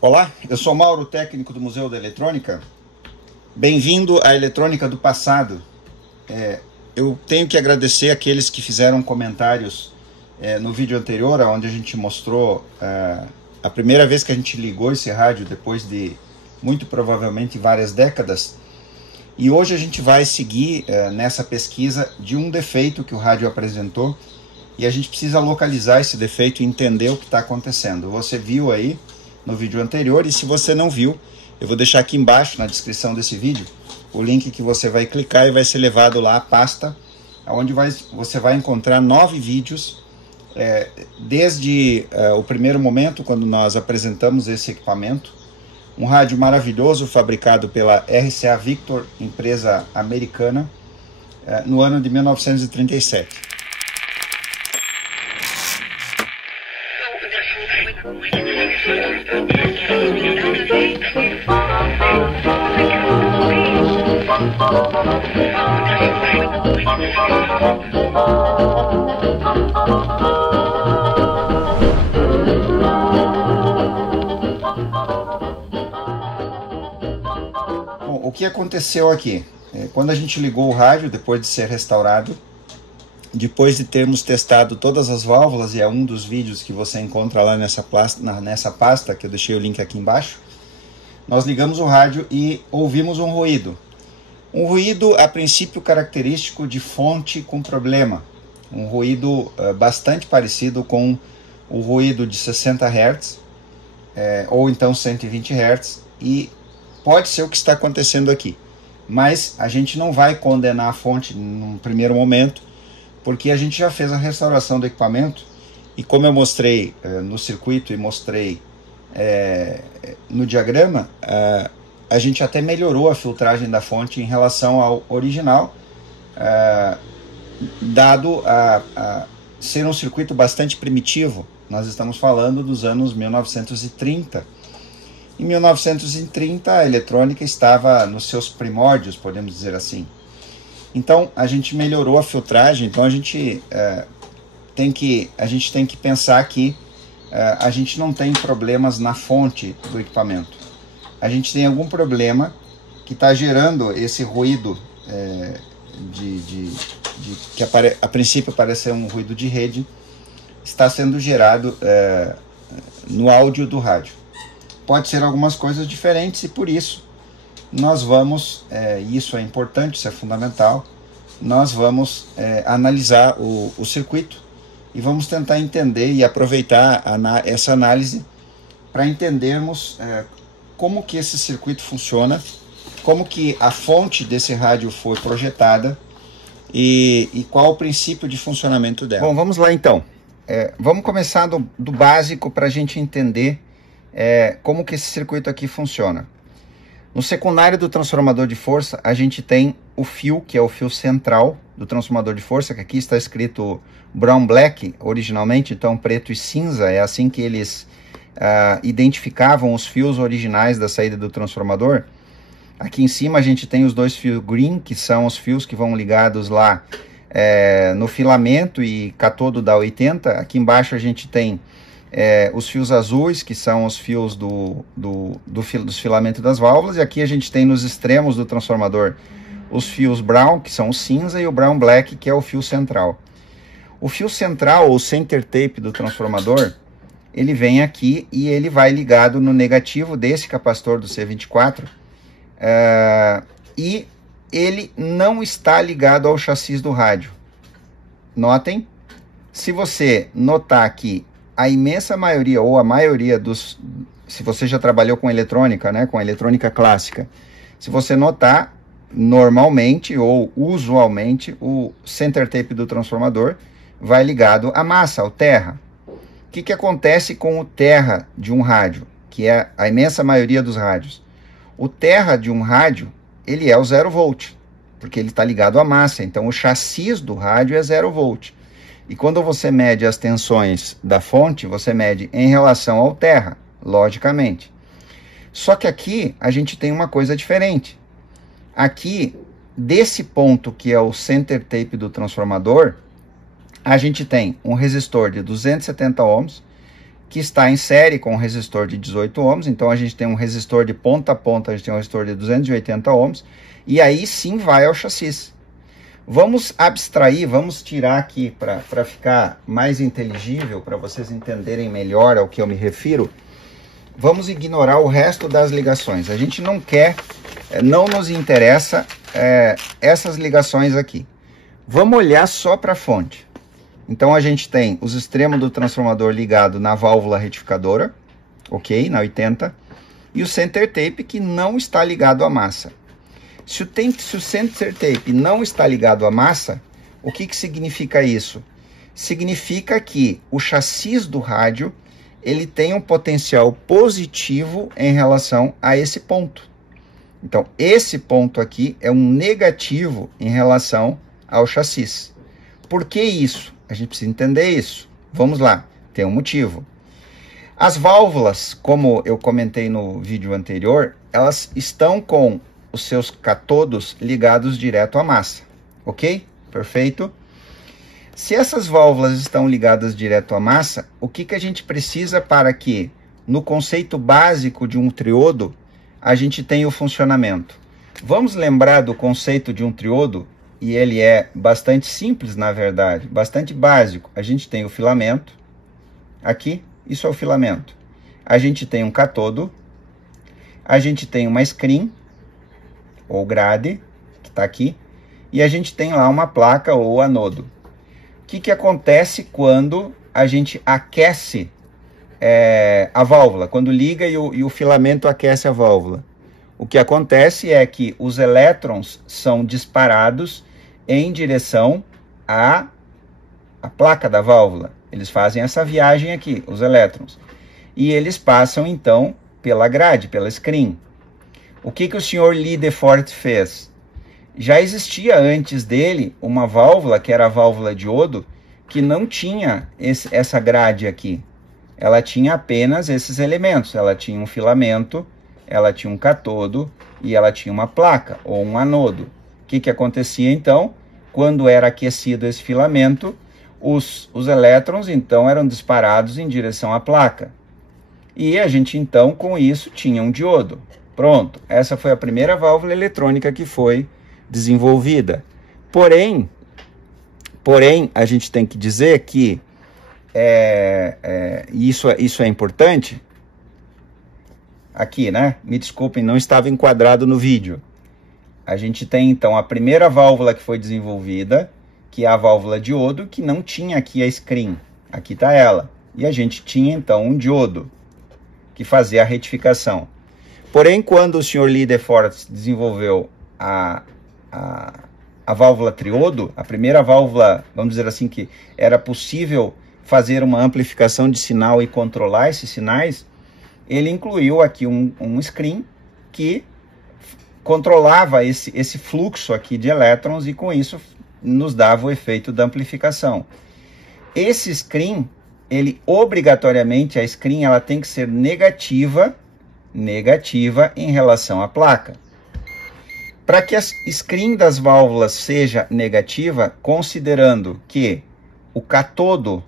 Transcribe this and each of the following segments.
Olá, eu sou Mauro, técnico do Museu da Eletrônica. Bem-vindo à Eletrônica do Passado. Eu tenho que agradecer aqueles que fizeram comentários no vídeo anterior, onde a gente mostrou a primeira vez que a gente ligou esse rádio, depois de, muito provavelmente, várias décadas. E hoje a gente vai seguir nessa pesquisa de um defeito que o rádio apresentou, e a gente precisa localizar esse defeito e entender o que está acontecendo. Você viu aí no vídeo anterior, e se você não viu, eu vou deixar aqui embaixo na descrição desse vídeo o link que você vai clicar e vai ser levado lá à pasta, onde você vai encontrar 9 vídeos, desde o primeiro momento, quando nós apresentamos esse equipamento, um rádio maravilhoso fabricado pela RCA Victor, empresa americana, no ano de 1937. Bom, o que aconteceu aqui? Quando a gente ligou o rádio, depois de ser restaurado, depois de termos testado todas as válvulas, e é um dos vídeos que você encontra lá nessa pasta, que eu deixei o link aqui embaixo, nós ligamos o rádio e ouvimos um ruído. Um ruído, a princípio, característico de fonte com problema. Um ruído bastante parecido com o ruído de 60 Hz, ou então 120 Hz, e pode ser o que está acontecendo aqui. Mas a gente não vai condenar a fonte num primeiro momento, porque a gente já fez a restauração do equipamento, e como eu mostrei no circuito e mostrei no diagrama, a gente até melhorou a filtragem da fonte em relação ao original, dado a ser um circuito bastante primitivo. Nós estamos falando dos anos 1930. Em 1930 a eletrônica estava nos seus primórdios, podemos dizer assim. Então a gente melhorou a filtragem. Então a gente tem que pensar que a gente não tem problemas na fonte do equipamento. A gente tem algum problema que está gerando esse ruído que a princípio parece ser um ruído de rede, está sendo gerado no áudio do rádio. Pode ser algumas coisas diferentes, e por isso nós vamos, isso é importante, isso é fundamental, nós vamos analisar o circuito e vamos tentar entender e aproveitar essa análise para entendermos como que esse circuito funciona, como que a fonte desse rádio foi projetada e qual o princípio de funcionamento dela. Bom, vamos lá então. Vamos começar do básico para a gente entender como que esse circuito aqui funciona. No secundário do transformador de força, a gente tem o fio, que é o fio central do transformador de força, que aqui está escrito brown black originalmente, então preto e cinza, é assim que eles identificavam os fios originais da saída do transformador. Aqui em cima a gente tem os dois fios green, que são os fios que vão ligados lá no filamento e catodo da 80. Aqui embaixo a gente tem os fios azuis, que são os fios dos filamentos das válvulas, e aqui a gente tem nos extremos do transformador os fios brown, que são o cinza, e o brown black, que é o fio central. O fio central, ou center tape do transformador, ele vem aqui e ele vai ligado no negativo desse capacitor do C24, e ele não está ligado ao chassi do rádio. Notem, se você notar aqui, a imensa maioria, ou a maioria se você já trabalhou com eletrônica, né, com eletrônica clássica, se você notar, normalmente ou usualmente, o center tape do transformador vai ligado à massa, ao terra. O que acontece com o terra de um rádio, que é a imensa maioria dos rádios? O terra de um rádio, ele é o 0 volt, porque ele está ligado à massa, então o chassi do rádio é 0 volt. E quando você mede as tensões da fonte, você mede em relação ao terra, logicamente. Só que aqui a gente tem uma coisa diferente. Aqui, desse ponto que é o center tape do transformador, a gente tem um resistor de 270 ohms que está em série com um resistor de 18 ohms. Então a gente tem um resistor de ponta a ponta, a gente tem um resistor de 280 ohms, e aí sim vai ao chassi. Vamos abstrair, vamos tirar aqui para ficar mais inteligível, para vocês entenderem melhor ao que eu me refiro. Vamos ignorar o resto das ligações. A gente não quer, não nos interessa essas ligações aqui. Vamos olhar só para a fonte. Então a gente tem os extremos do transformador ligado na válvula retificadora, ok, na 80, e o center tape que não está ligado à massa. Se o center tape não está ligado à massa, o que significa isso? Significa que o chassi do rádio ele tem um potencial positivo em relação a esse ponto. Então, esse ponto aqui é um negativo em relação ao chassi. Por que isso? A gente precisa entender isso. Vamos lá, tem um motivo. As válvulas, como eu comentei no vídeo anterior, elas estão com os seus catodos ligados direto à massa, ok? Perfeito? Se essas válvulas estão ligadas direto à massa, o que a gente precisa para que, no conceito básico de um triodo, a gente tenha o funcionamento? Vamos lembrar do conceito de um triodo? E ele é bastante simples, na verdade, bastante básico. A gente tem o filamento, aqui, isso é o filamento. A gente tem um catodo, a gente tem uma screen, ou grade, que está aqui, e a gente tem lá uma placa ou anodo. O que acontece quando a gente aquece a válvula? Quando liga e o filamento aquece a válvula. O que acontece é que os elétrons são disparados em direção à placa da válvula. Eles fazem essa viagem aqui, os elétrons. E eles passam, então, pela grade, pela screen. O que o senhor Lee Defort fez? Já existia antes dele uma válvula, que era a válvula diodo, que não tinha essa grade aqui. Ela tinha apenas esses elementos. Ela tinha um filamento, ela tinha um catodo e ela tinha uma placa ou um anodo. O que acontecia então? Quando era aquecido esse filamento, os elétrons então eram disparados em direção à placa. E a gente então com isso tinha um diodo. Pronto, essa foi a primeira válvula eletrônica que foi desenvolvida. Porém, a gente tem que dizer que isso é importante. Aqui, né? Me desculpem, não estava enquadrado no vídeo. A gente tem, então, a primeira válvula que foi desenvolvida, que é a válvula diodo, que não tinha aqui a screen. Aqui está ela. E a gente tinha, então, um diodo, que fazia a retificação. Porém, quando o Sr. Lee Defort desenvolveu a válvula triodo, a primeira válvula, vamos dizer assim, que era possível fazer uma amplificação de sinal e controlar esses sinais, ele incluiu aqui um screen que controlava esse fluxo aqui de elétrons e com isso nos dava o efeito da amplificação. Esse screen, ele obrigatoriamente, a screen ela tem que ser negativa em relação à placa. Para que a screen das válvulas seja negativa, considerando que o catodo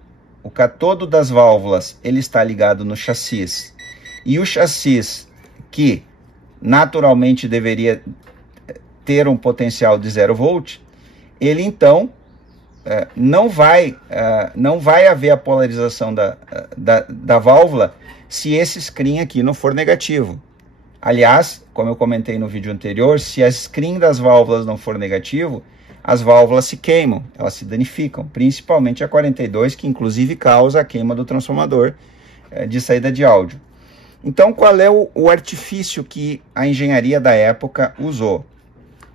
das válvulas ele está ligado no chassi, e o chassi que naturalmente deveria ter um potencial de 0 volt, ele então não vai haver a polarização da válvula se esse screen aqui não for negativo. Aliás, como eu comentei no vídeo anterior, se a screen das válvulas não for negativo, as válvulas se queimam, elas se danificam, principalmente a 42, que inclusive causa a queima do transformador de saída de áudio. Então, qual é o artifício que a engenharia da época usou?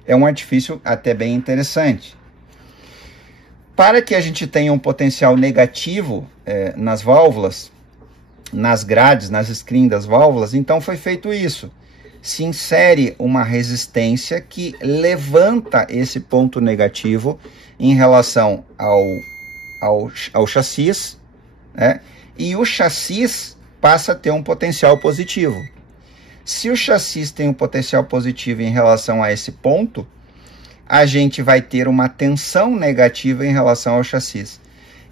É um artifício até bem interessante. Para que a gente tenha um potencial negativo nas válvulas, nas grades, nas screens das válvulas, então foi feito isso. Se insere uma resistência que levanta esse ponto negativo em relação ao chassi, né? E o chassi passa a ter um potencial positivo. Se o chassi tem um potencial positivo em relação a esse ponto, a gente vai ter uma tensão negativa em relação ao chassi.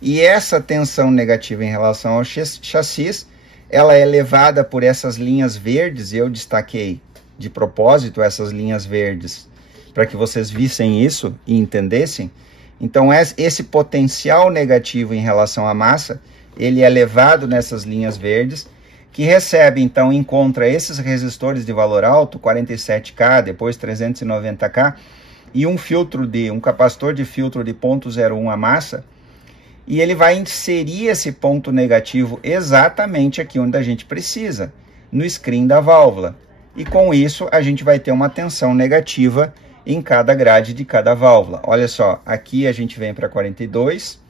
E essa tensão negativa em relação ao chassi, ela é levada por essas linhas verdes, e eu destaquei de propósito essas linhas verdes, para que vocês vissem isso e entendessem. Então, esse potencial negativo em relação à massa, ele é levado nessas linhas verdes, que recebe, então, encontra esses resistores de valor alto, 47K, depois 390K, e um capacitor de filtro de 0.01 a massa, e ele vai inserir esse ponto negativo exatamente aqui onde a gente precisa, no screen da válvula. E com isso, a gente vai ter uma tensão negativa em cada grade de cada válvula. Olha só, aqui a gente vem para 42.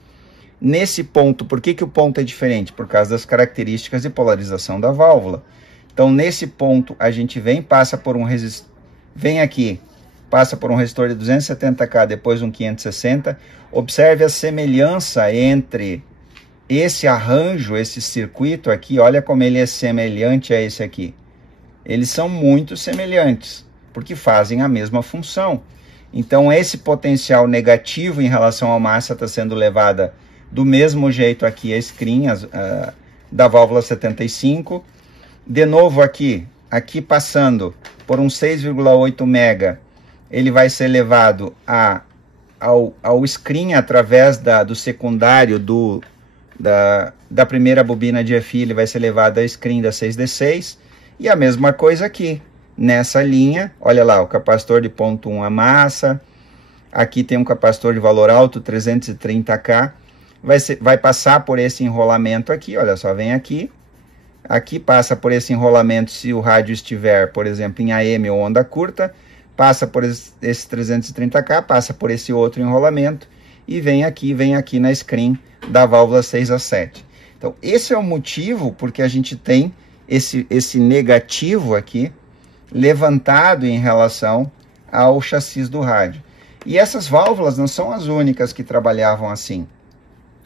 Nesse ponto, por que o ponto é diferente? Por causa das características de polarização da válvula. Então, nesse ponto, a gente passa por um resistor, vem aqui, passa por um resistor de 270K, depois um 560. Observe a semelhança entre esse arranjo, esse circuito aqui, olha como ele é semelhante a esse aqui. Eles são muito semelhantes, porque fazem a mesma função. Então, esse potencial negativo em relação à massa está sendo levada do mesmo jeito aqui a screen da válvula 75. De novo aqui passando por um 6,8 mega, ele vai ser levado ao screen através do secundário da primeira bobina de EFI, ele vai ser levado ao screen da 6D6. E a mesma coisa aqui, nessa linha, olha lá, o capacitor de 0.1 a massa, aqui tem um capacitor de valor alto, 330K, vai passar por esse enrolamento aqui, olha só, vem aqui passa por esse enrolamento se o rádio estiver, por exemplo, em AM ou onda curta, passa por esse 330K, passa por esse outro enrolamento e vem aqui na screen da válvula 6 a 7. Então, esse é o motivo porque a gente tem esse negativo aqui levantado em relação ao chassi do rádio. E essas válvulas não são as únicas que trabalhavam assim.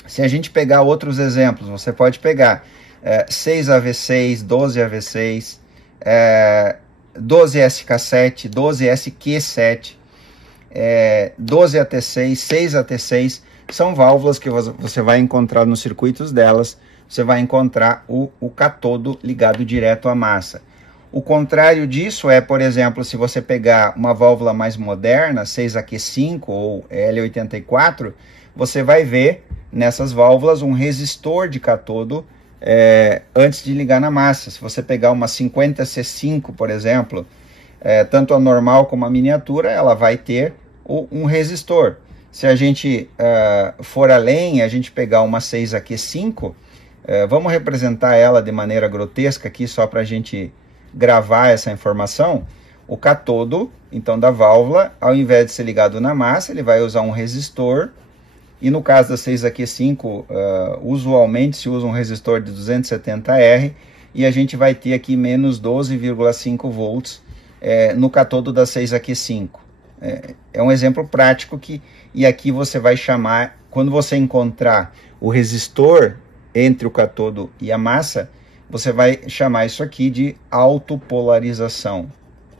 Se a gente pegar outros exemplos, você pode pegar 6AV6, 12AV6, 12SK7, 12SQ7, 12AT6, 6AT6, são válvulas que você vai encontrar nos circuitos delas, você vai encontrar o catodo ligado direto à massa. O contrário disso é, por exemplo, se você pegar uma válvula mais moderna, 6AQ5 ou L84, você vai ver nessas válvulas um resistor de catodo antes de ligar na massa. Se você pegar uma 50C5, por exemplo, tanto a normal como a miniatura, ela vai ter um resistor. Se a gente for além, a gente pegar uma 6AQ5, vamos representar ela de maneira grotesca aqui, só para a gente gravar essa informação. O catodo, então, da válvula, ao invés de ser ligado na massa, ele vai usar um resistor. E no caso da 6AQ5, usualmente se usa um resistor de 270R, e a gente vai ter aqui menos 12,5 volts no catodo da 6AQ5. É um exemplo prático e aqui você vai chamar, quando você encontrar o resistor entre o catodo e a massa, você vai chamar isso aqui de autopolarização.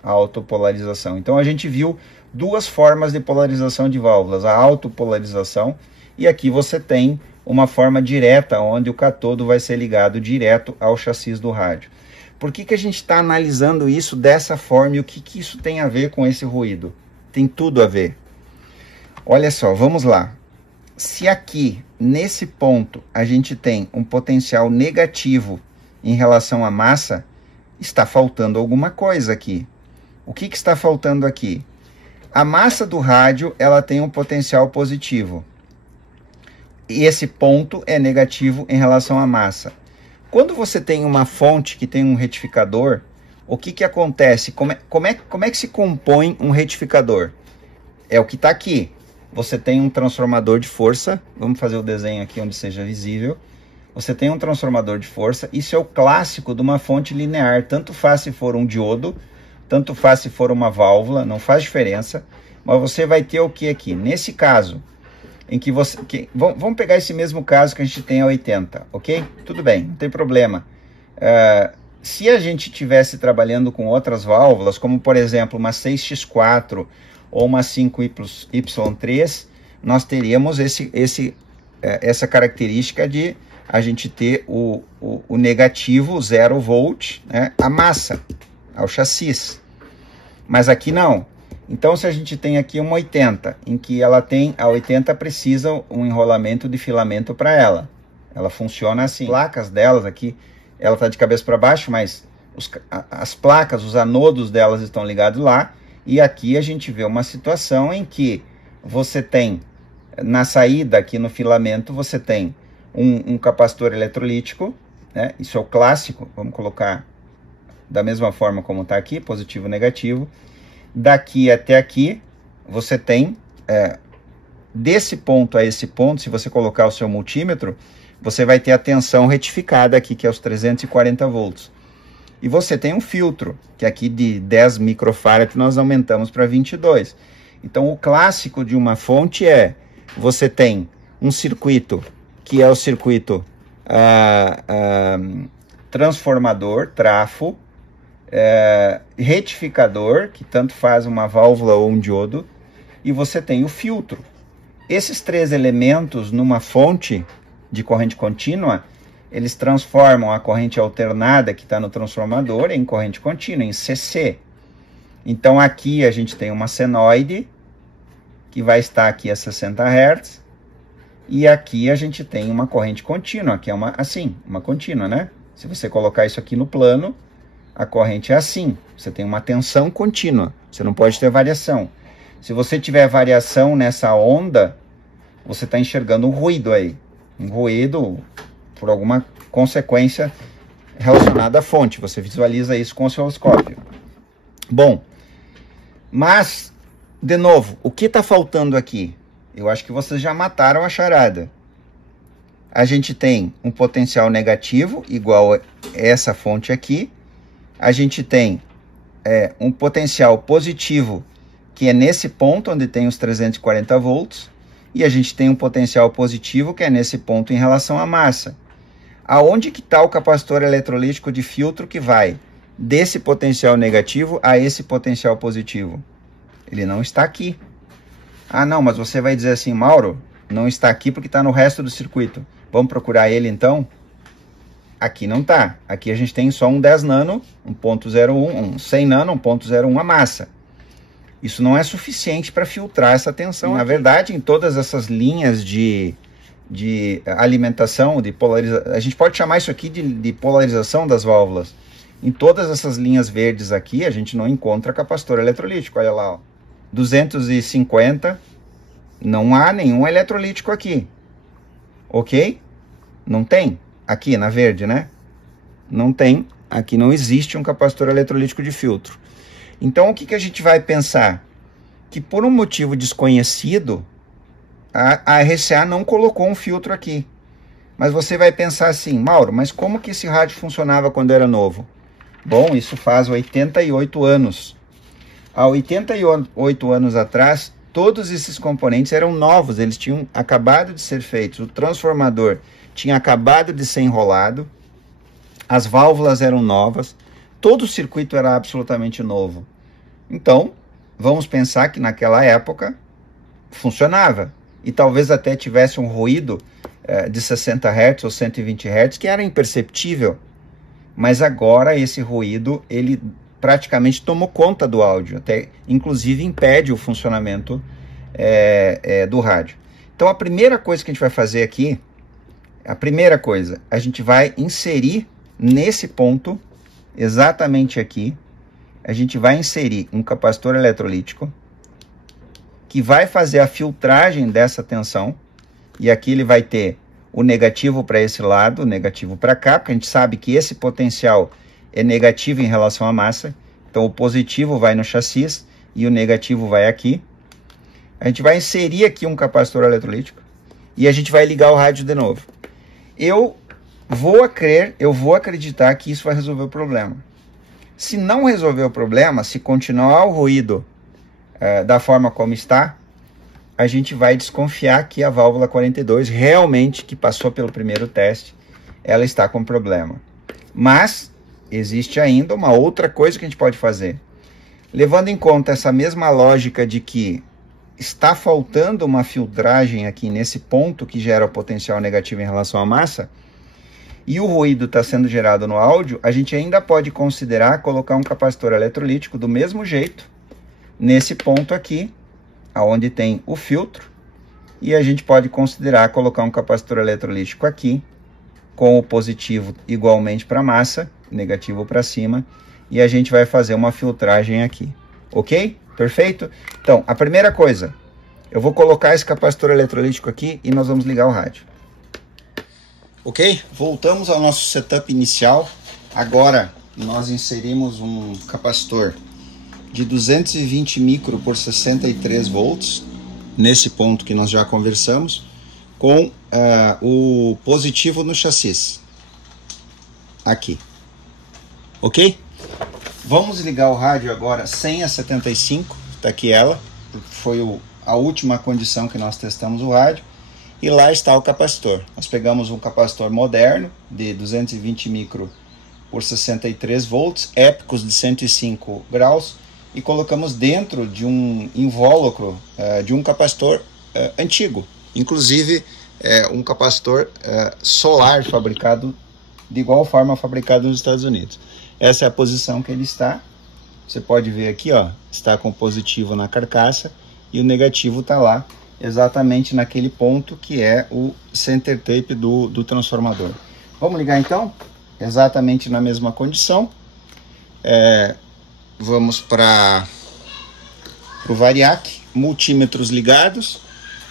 Autopolarização. Então a gente viu duas formas de polarização de válvulas, a autopolarização, e aqui você tem uma forma direta, onde o catodo vai ser ligado direto ao chassi do rádio. Por que a gente está analisando isso dessa forma e o que isso tem a ver com esse ruído? Tem tudo a ver. Olha só, vamos lá. Se aqui, nesse ponto, a gente tem um potencial negativo em relação à massa, está faltando alguma coisa aqui. O que está faltando aqui? A massa do rádio, ela tem um potencial positivo. E esse ponto é negativo em relação à massa. Quando você tem uma fonte que tem um retificador, o que acontece? Como é que se compõe um retificador? É o que está aqui. Você tem um transformador de força. Vamos fazer o desenho aqui onde seja visível. Você tem um transformador de força. Isso é o clássico de uma fonte linear. Tanto faz se for um diodo, tanto faz se for uma válvula, não faz diferença. Mas você vai ter o que aqui? Nesse caso, em que você... vamos pegar esse mesmo caso que a gente tem a 80, ok? Tudo bem, não tem problema. Se a gente estivesse trabalhando com outras válvulas, como por exemplo uma 6x4 ou uma 5Y3, nós teríamos esse essa característica de a gente ter o negativo 0 volt, né, a massa, ao chassis. Mas aqui não. Então, se a gente tem aqui uma 80, em que ela tem, a 80 precisa um enrolamento de filamento para ela. Ela funciona assim. As placas delas aqui, ela está de cabeça para baixo, mas as placas, os anodos delas estão ligados lá. E aqui a gente vê uma situação em que você tem, na saída aqui no filamento, você tem um capacitor eletrolítico, né? Isso é o clássico, vamos colocar da mesma forma como está aqui, positivo e negativo. Daqui até aqui, você tem, desse ponto a esse ponto, se você colocar o seu multímetro, você vai ter a tensão retificada aqui, que é os 340 volts. E você tem um filtro, que aqui de 10 microfarad nós aumentamos para 22. Então, o clássico de uma fonte você tem um circuito, que é o circuito transformador, trafo, retificador, que tanto faz uma válvula ou um diodo, e você tem o filtro. Esses três elementos numa fonte de corrente contínua, eles transformam a corrente alternada que está no transformador em corrente contínua, em CC. Então aqui a gente tem uma senoide, que vai estar aqui a 60 Hz, e aqui a gente tem uma corrente contínua, que é uma contínua, né? Se você colocar isso aqui no plano, a corrente é assim, você tem uma tensão contínua, você não pode ter variação. Se você tiver variação nessa onda, você está enxergando um ruído aí, um ruído por alguma consequência relacionada à fonte, você visualiza isso com o osciloscópio. Bom, mas, de novo, o que está faltando aqui? Eu acho que vocês já mataram a charada. A gente tem um potencial negativo, igual a essa fonte aqui. A gente tem um potencial positivo, que é nesse ponto onde tem os 340 volts. E a gente tem um potencial positivo, que é nesse ponto em relação à massa. Aonde que está o capacitor eletrolítico de filtro que vai desse potencial negativo a esse potencial positivo? Ele não está aqui. Ah, não, mas você vai dizer assim, Mauro, não está aqui porque está no resto do circuito. Vamos procurar ele então? Aqui não está. Aqui a gente tem só um 10 nano, 1.01, um 100 nano, 1.01 a massa. Isso não é suficiente para filtrar essa tensão. Na verdade, em todas essas linhas de alimentação, de polarização, a gente pode chamar isso aqui de polarização das válvulas. Em todas essas linhas verdes aqui, a gente não encontra capacitor eletrolítico. Olha lá, ó. 250, não há nenhum eletrolítico aqui. Ok? Não tem. Aqui na verde, né? Não tem. Aqui não existe um capacitor eletrolítico de filtro. Então, o que a gente vai pensar? Que por um motivo desconhecido, a RCA não colocou um filtro aqui. Mas você vai pensar assim, Mauro, mas como que esse rádio funcionava quando era novo? Bom, isso faz 88 anos. Há 88 anos atrás, todos esses componentes eram novos, eles tinham acabado de ser feitos. O transformador tinha acabado de ser enrolado, as válvulas eram novas, todo o circuito era absolutamente novo. Então, vamos pensar que naquela época funcionava. E talvez até tivesse um ruído de 60 Hz ou 120 Hz que era imperceptível. Mas agora esse ruído, ele praticamente tomou conta do áudio, até inclusive impede o funcionamento do rádio. Então a primeira coisa que a gente vai fazer aqui, a gente vai inserir nesse ponto, exatamente aqui, a gente vai inserir um capacitor eletrolítico que vai fazer a filtragem dessa tensão, e aqui ele vai ter o negativo para esse lado, o negativo para cá, porque a gente sabe que esse potencial é negativo em relação à massa, então o positivo vai no chassis e o negativo vai aqui. A gente vai inserir aqui um capacitor eletrolítico e a gente vai ligar o rádio de novo. Eu vou acreditar que isso vai resolver o problema. Se não resolver o problema, se continuar o ruído da forma como está, a gente vai desconfiar que a válvula 42 realmente, que passou pelo primeiro teste, ela está com problema. Mas existe ainda uma outra coisa que a gente pode fazer. Levando em conta essa mesma lógica de que está faltando uma filtragem aqui nesse ponto que gera o potencial negativo em relação à massa, e o ruído está sendo gerado no áudio, a gente ainda pode considerar colocar um capacitor eletrolítico do mesmo jeito, nesse ponto aqui, onde tem o filtro, e a gente pode considerar colocar um capacitor eletrolítico aqui, com o positivo igualmente para a massa, negativo para cima, e a gente vai fazer uma filtragem aqui, ok? Perfeito? Então, a primeira coisa, eu vou colocar esse capacitor eletrolítico aqui e nós vamos ligar o rádio. Ok? Voltamos ao nosso setup inicial. Agora, nós inserimos um capacitor de 220 micro por 63 volts, nesse ponto que nós já conversamos, com o positivo no chassi, aqui. Ok? Vamos ligar o rádio agora sem a 75, está aqui ela, foi a última condição que nós testamos o rádio, e lá está o capacitor. Nós pegamos um capacitor moderno, de 220 micro por 63 volts, épicos de 105 graus, e colocamos dentro de um invólucro de um capacitor antigo, inclusive um capacitor solar fabricado de igual forma fabricado nos Estados Unidos. Essa é a posição que ele está. Você pode ver aqui, ó, está com o positivo na carcaça e o negativo está lá, exatamente naquele ponto que é o center tape do transformador. Vamos ligar então? Exatamente na mesma condição. Vamos para o variac, multímetros ligados.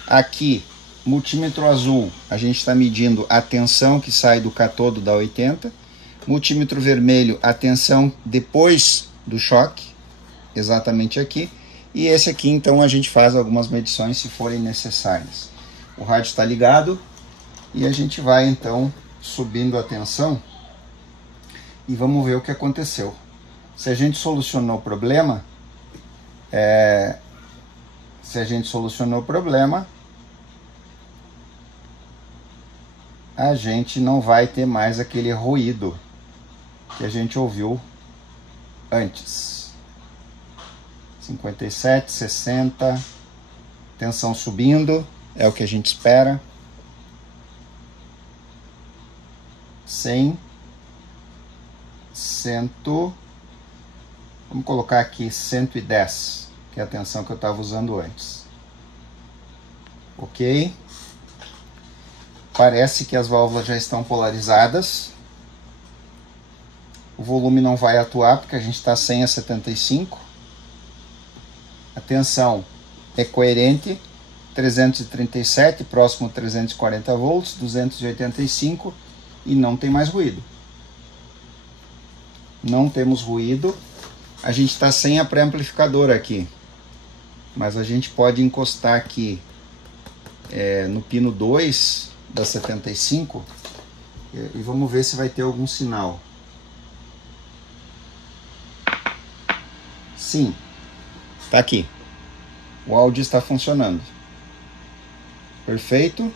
Aqui, multímetro azul, a gente está medindo a tensão que sai do catodo da 80. Multímetro vermelho, a tensão depois do choque, exatamente aqui. E esse aqui, então, a gente faz algumas medições se forem necessárias. O rádio está ligado e a gente vai, então, subindo a tensão e vamos ver o que aconteceu. Se a gente solucionou o problema, a gente não vai ter mais aquele ruído que a gente ouviu antes. 57, 60, tensão subindo, é o que a gente espera. 100, 100, vamos colocar aqui 110, que é a tensão que eu estava usando antes. Ok? Parece que as válvulas já estão polarizadas. O volume não vai atuar porque a gente está sem a 75. A tensão é coerente. 337, próximo 340 volts, 285 e não tem mais ruído. Não temos ruído. A gente está sem a pré-amplificador aqui. Mas a gente pode encostar aqui no pino 2 da 75 e vamos ver se vai ter algum sinal. Sim, tá aqui. O áudio está funcionando. Perfeito.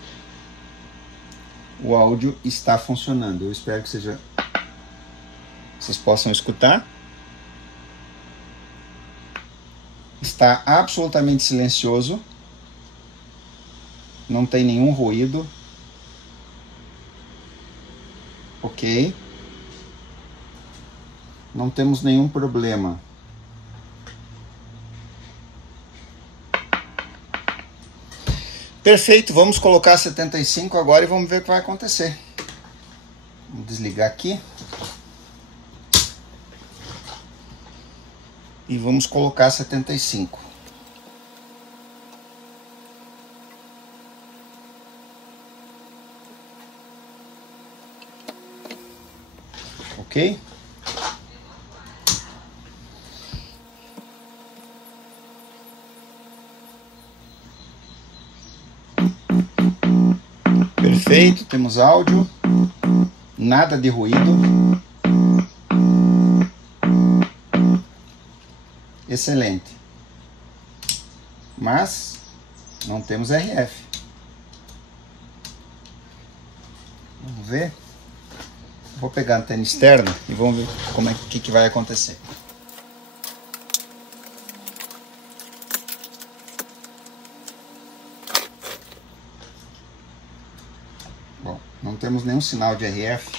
O áudio está funcionando. Eu espero que vocês possam escutar. Está absolutamente silencioso. Não tem nenhum ruído. Ok. Não temos nenhum problema. Perfeito, vamos colocar 75 agora e vamos ver o que vai acontecer. Vou desligar aqui. E vamos colocar 75. Ok? Perfeito, temos áudio, nada de ruído. Excelente. Mas não temos RF. Vamos ver. Vou pegar a antena externa e vamos ver como é que vai acontecer. temos nenhum sinal de RF.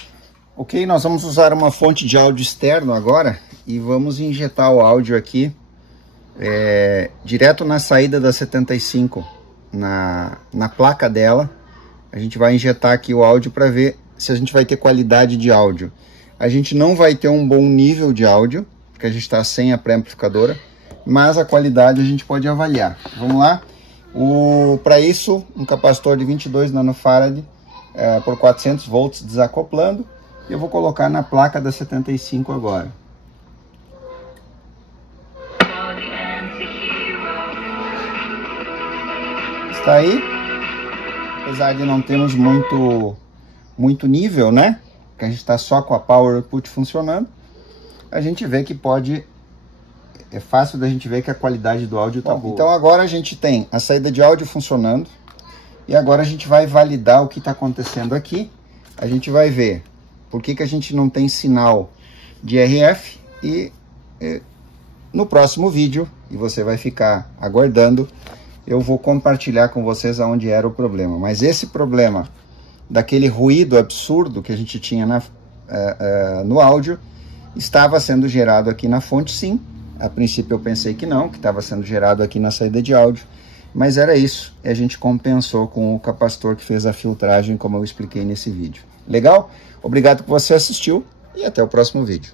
Ok, nós vamos usar uma fonte de áudio externo agora e vamos injetar o áudio aqui direto na saída da 75, na placa dela. A gente vai injetar aqui o áudio para ver se a gente vai ter qualidade de áudio. A gente não vai ter um bom nível de áudio, porque a gente está sem a pré-amplificadora, mas a qualidade a gente pode avaliar. Vamos lá? Para isso, um capacitor de 22 nanofarad por 400 volts desacoplando. Eu vou colocar na placa da 75 agora. Está aí. Apesar de não termos muito nível, né? Que a gente está só com a power output funcionando. A gente vê que pode... É fácil da gente ver que a qualidade do áudio está boa. Então agora a gente tem a saída de áudio funcionando. E agora a gente vai validar o que está acontecendo aqui. A gente vai ver por que a gente não tem sinal de RF. E no próximo vídeo, e você vai ficar aguardando, eu vou compartilhar com vocês aonde era o problema. Mas esse problema daquele ruído absurdo que a gente tinha no áudio estava sendo gerado aqui na fonte, sim. A princípio eu pensei que não, que estava sendo gerado aqui na saída de áudio. Mas era isso, e a gente compensou com o capacitor que fez a filtragem, como eu expliquei nesse vídeo. Legal? Obrigado por você assistiu e até o próximo vídeo.